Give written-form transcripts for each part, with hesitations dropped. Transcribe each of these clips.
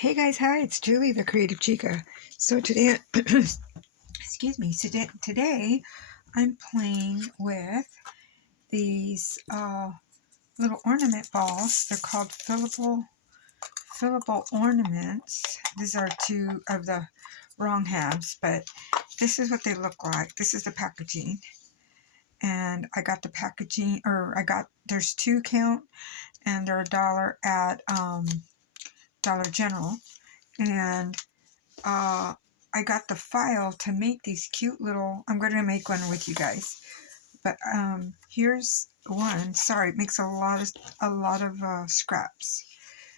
Hey guys, hi, it's Julie, the Creative Chica. So today, excuse me, today I'm playing with these little ornament balls. They're called fillable ornaments. These are two of the wrong halves, but this is what they look like. This is the packaging. And I got the packaging, there's two count, and they're $1 at Dollar General. And I got the file to make these cute little, I'm going to make one with you guys, but here's one. Sorry, it makes a lot of scraps.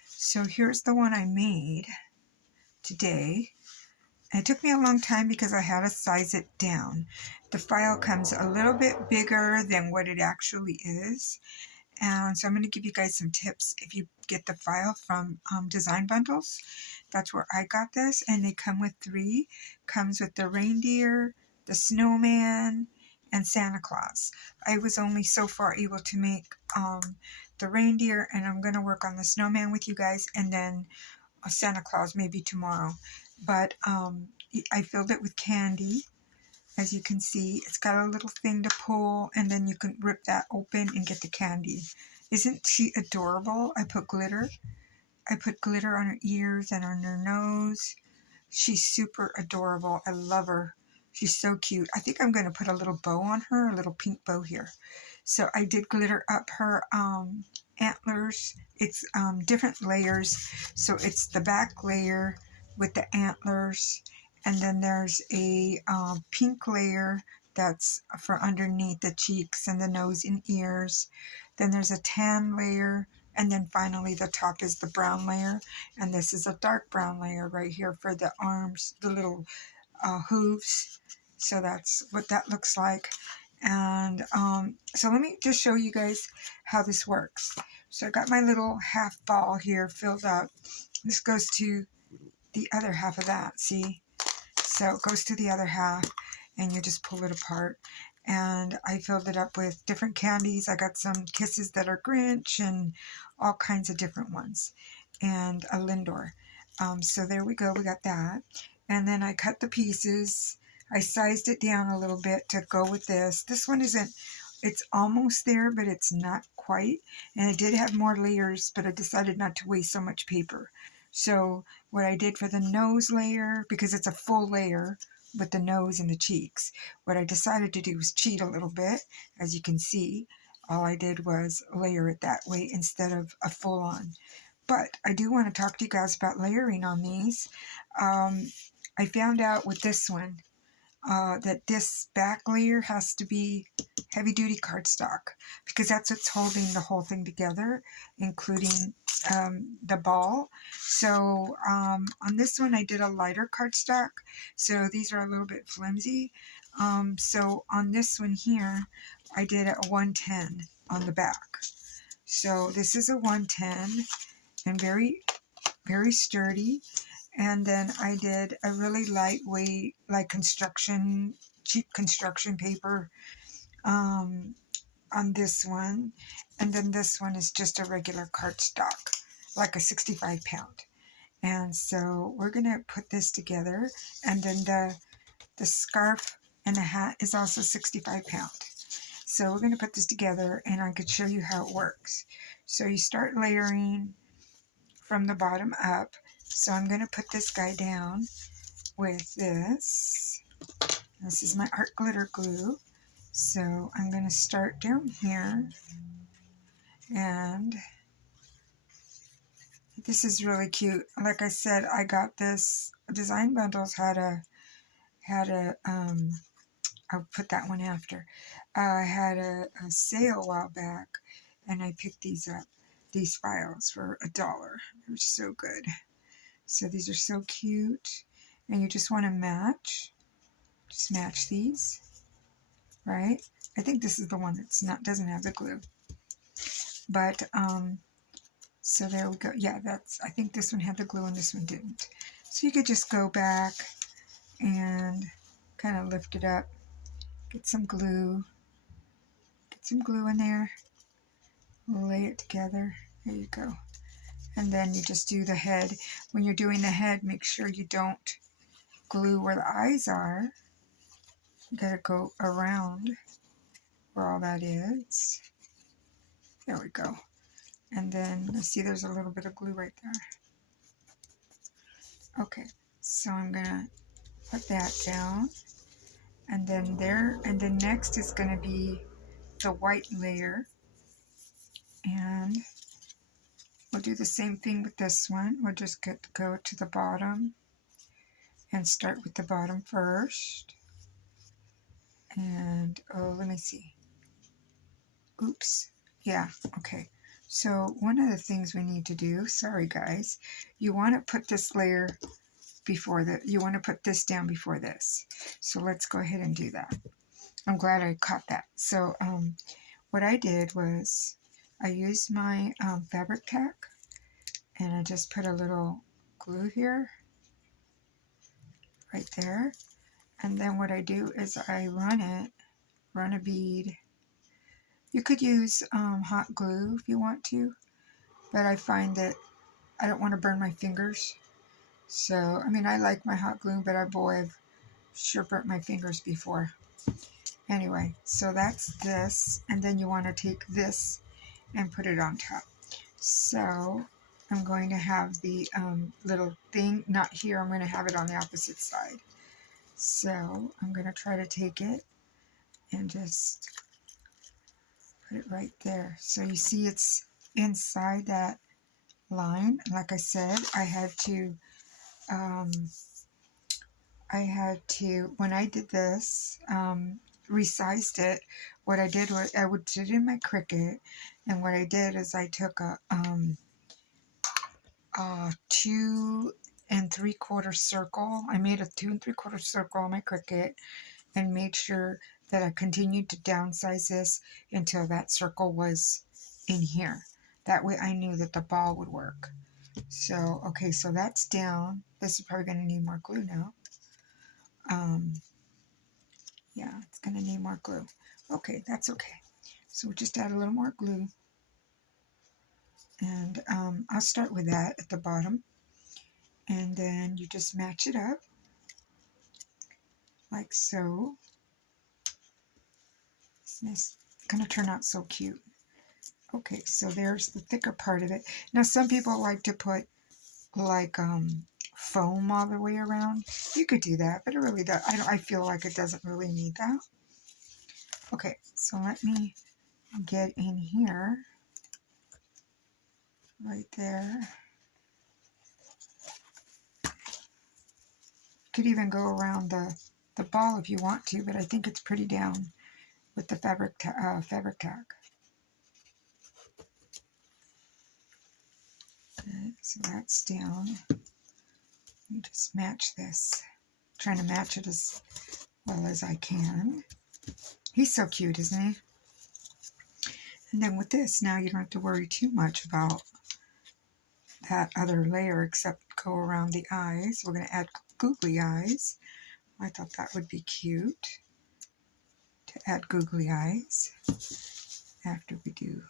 So here's the one I made today. And it took me a long time because I had to size it down. The file comes a little bit bigger than what it actually is. And so I'm going to give you guys some tips if you get the file from Design Bundles. That's where I got this, and they come with 3. Comes with the reindeer, the snowman, and Santa Claus. I was only so far able to make the reindeer, and I'm going to work on the snowman with you guys, and then Santa Claus maybe tomorrow. But I filled it with candy. As you can see, it's got a little thing to pull, and then you can rip that open and get the candy. Isn't she adorable? I put glitter. I put glitter on her ears and on her nose. She's super adorable. I love her. She's so cute. I think I'm going to put a little bow on her, a little pink bow here. So I did glitter up her antlers. It's different layers. So it's the back layer with the antlers, and then there's a pink layer that's for underneath the cheeks and the nose and ears. Then there's a tan layer, and then finally the top is the brown layer, and this is a dark brown layer right here for the arms, the little hooves. So that's what that looks like. And so let me just show you guys how this works. So I got my little half ball here filled up. This goes to the other half of that, see? So it goes to the other half, and you just pull it apart. And I filled it up with different candies. I got some Kisses that are Grinch and all kinds of different ones, and a Lindor. So there we go, we got that. And then I cut the pieces. I sized it down a little bit to go with this. This one isn't, it's almost there, but it's not quite. And it did have more layers, but I decided not to waste so much paper. So what I did for the nose layer, because it's a full layer with the nose and the cheeks, what I decided to do was cheat a little bit. As you can see, all I did was layer it that way instead of a full-on. But I do want to talk to you guys about layering on these. I found out with this one that this back layer has to be heavy-duty cardstock, because that's what's holding the whole thing together, including the ball. So on this one I did a lighter cardstock, so these are a little bit flimsy. So on this one here I did a 110 on the back. So this is a 110 and very, very sturdy. And then I did a really lightweight, like cheap construction paper on this one. And then this one is just a regular cardstock, like a 65 pound. And so we're going to put this together. And then the scarf and the hat is also 65 pound. So we're going to put this together, and I could show you how it works. So you start layering from the bottom up. So I'm going to put this guy down with this. This is my art glitter glue. So I'm going to start down here, and this is really cute. Like I said, I got this. Design Bundles had a I'll put that one after. I had a sale a while back, and I picked these up, these files for $1. They're so good. So these are so cute, and you just want to match. Just match these, right? I think this is the one that's doesn't have the glue. But so there we go. Yeah, I think this one had the glue and this one didn't. So you could just go back and kind of lift it up, get some glue in there, lay it together. There you go. And then you just do the head. When you're doing the head, make sure you don't glue where the eyes are. You gotta go around where all that is. There we go. And then, let's see, there's a little bit of glue right there. Okay, so I'm gonna put that down. And then there, and then next is gonna be the white layer. And we'll do the same thing with this one. We'll just go to the bottom and start with the bottom first. And, oh, let me see. Oops. Yeah, okay. So one of the things we need to do, sorry guys, you want to put this layer before you want to put this down before this. So let's go ahead and do that. I'm glad I caught that. So what I did was I used my fabric tack, and I just put a little glue here, right there. And then what I do is I run a bead. You could use hot glue if you want to, but I find that I don't want to burn my fingers. So, I mean, I like my hot glue, but boy, I've sure burnt my fingers before. Anyway, so that's this, and then you want to take this and put it on top. So I'm going to have the little thing, not here, I'm going to have it on the opposite side. So I'm going to try to take it and just put it right there. So you see it's inside that line. Like I said, I had to, when I did this, resized it, what I did was I would did it in my Cricut, and what I did is I took a 2 3/4 circle. I made a 2 3/4 circle on my Cricut and made sure that I continued to downsize this until that circle was in here. That way I knew that the ball would work. So, okay, so that's down. This is probably going to need more glue now. Yeah, it's going to need more glue. Okay, that's okay. So we'll just add a little more glue. And I'll start with that at the bottom. And then you just match it up like so. It's going to turn out so cute. Okay, so there's the thicker part of it. Now some people like to put like foam all the way around. You could do that, but it really does. I feel like it doesn't really need that. Okay, so let me get in here, right there. Could even go around the ball if you want to, but I think it's pretty down with the fabric tack. Okay, so that's down. You just match this. I'm trying to match it as well as I can. He's so cute, isn't he? And then with this, now you don't have to worry too much about that other layer except go around the eyes. We're going to add googly eyes. I thought that would be cute to add googly eyes after we do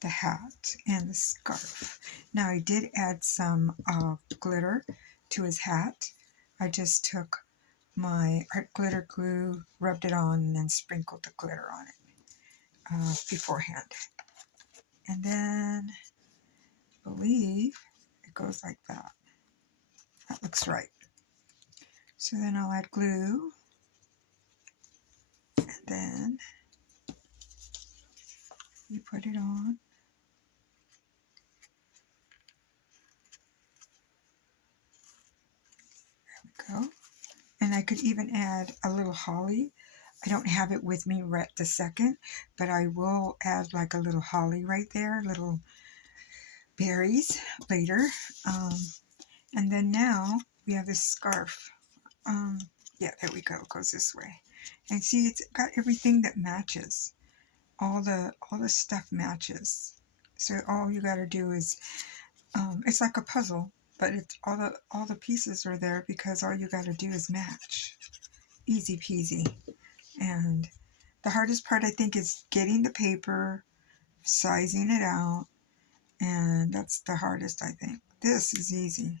the hat and the scarf. Now I did add some glitter to his hat. I just took my art glitter glue, rubbed it on, and then sprinkled the glitter on it beforehand. And then I believe it goes like that. That looks right. So then I'll add glue, and then you put it on. There we go. And I could even add a little holly. I don't have it with me right this second, but I will add like a little holly right there, little berries later. And then now we have this scarf. Yeah, there we go. It goes this way. And see, it's got everything that matches. All the stuff matches. So all you got to do is, it's like a puzzle, but it's all the pieces are there because all you got to do is match. Easy peasy. And the hardest part, I think, is getting the paper, sizing it out, And that's the hardest, I think. This is easy.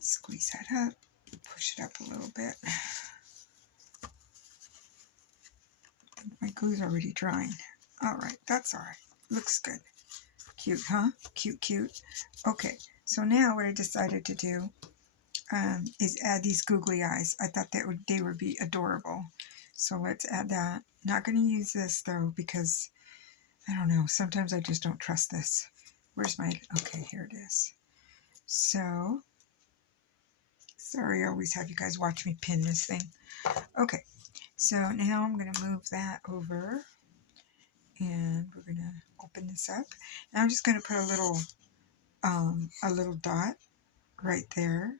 Squeeze that up, push it up a little bit. My glue's already drying. All right, that's all right. Looks good. Cute, huh? Cute, cute. Okay, so now what I decided to do is add these googly eyes. I thought that they would be adorable. So let's add that. Not going to use this though because I don't know. Sometimes I just don't trust this. Where's my... Okay, here it is. So, sorry I always have you guys watch me pin this thing. Okay, so now I'm going to move that over. And we're going to open this up. And I'm just going to put a little dot right there.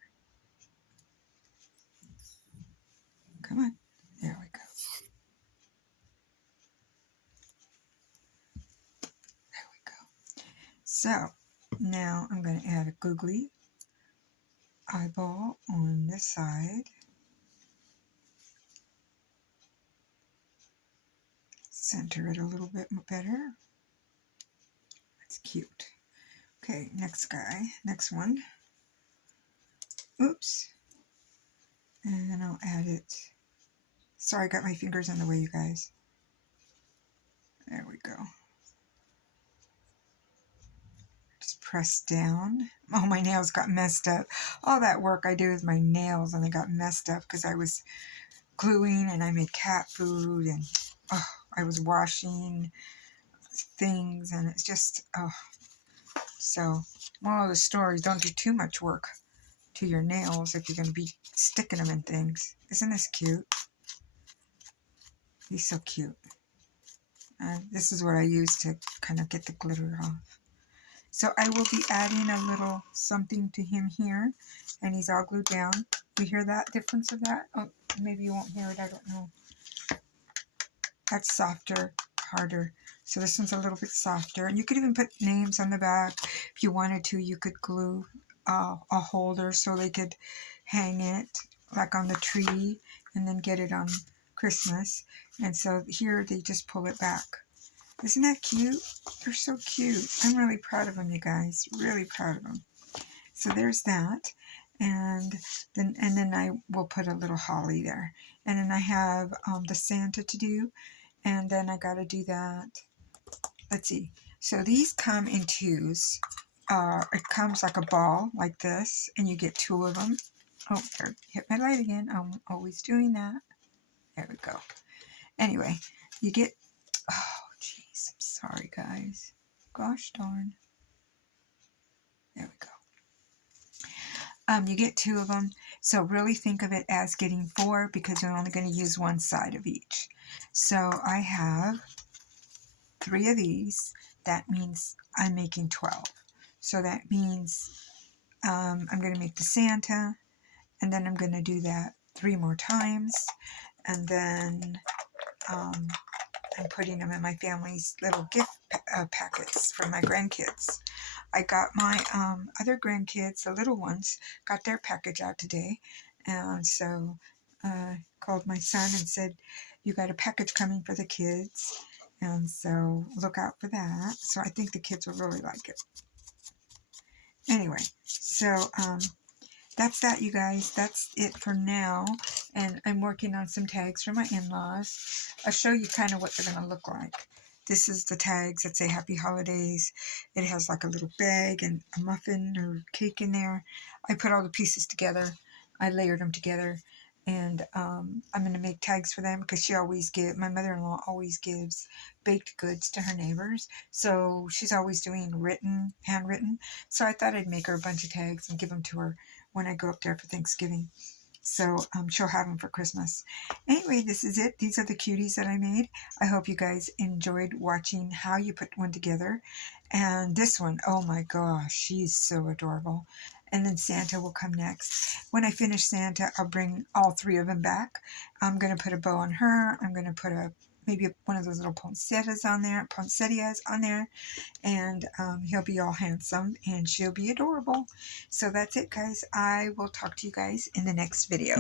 Come on. There we go. There we go. So now I'm going to add a googly eyeball on this side. Center it a little bit better. That's cute. Okay, next guy. Next one. Oops. And then I'll add it. Sorry, I got my fingers in the way, you guys. There we go. Just press down. Oh, my nails got messed up. All that work I do with my nails, and they got messed up because I was gluing and I made cat food, and I was washing things, and it's just, so moral of the story is don't do too much work to your nails if you're going to be sticking them in things. Isn't this cute? He's so cute. This is what I use to kind of get the glitter off. So I will be adding a little something to him here, and he's all glued down. You hear that difference of that? Oh, maybe you won't hear it, I don't know. That's softer, harder. So this one's a little bit softer. And you could even put names on the back. If you wanted to, you could glue a holder so they could hang it like on the tree and then get it on Christmas. And so here they just pull it back. Isn't that cute? They're so cute. I'm really proud of them, you guys. Really proud of them. So there's that. And then I will put a little holly there. And then I have the Santa to do. And then I got to do that. Let's see. So these come in twos. It comes like a ball like this. And you get two of them. Oh, there. Hit my light again. I'm always doing that. There we go. Anyway, you get... Oh, jeez. I'm sorry, guys. Gosh darn. There we go. You get two of them. So really think of it as getting four because you're only going to use one side of each. So I have 3 of these. That means I'm making 12. So that means I'm going to make the Santa, and then I'm going to do that 3 more times, and then I'm putting them in my family's little gift packets for my grandkids. I got my other grandkids, the little ones, got their package out today, and so called my son and said, you got a package coming for the kids, and so look out for that. So I think the kids will really like it. Anyway, so that's that, you guys. That's it for now, and I'm working on some tags for my in-laws. I'll show you kind of what they're going to look like. This is the tags that say Happy Holidays. It has like a little bag and a muffin or cake in there. I put all the pieces together. I layered them together. And I'm going to make tags for them because my mother-in-law always gives baked goods to her neighbors. So she's always doing handwritten. So I thought I'd make her a bunch of tags and give them to her when I go up there for Thanksgiving. So she'll have them for Christmas. Anyway, this is it. These are the cuties that I made. I hope you guys enjoyed watching how you put one together. And this one, oh my gosh, she's so adorable. And then Santa will come next. When I finish Santa, I'll bring all 3 of them back. I'm going to put a bow on her. I'm going to put maybe one of those little poinsettias on there. And he'll be all handsome and she'll be adorable. So that's it, guys. I will talk to you guys in the next video.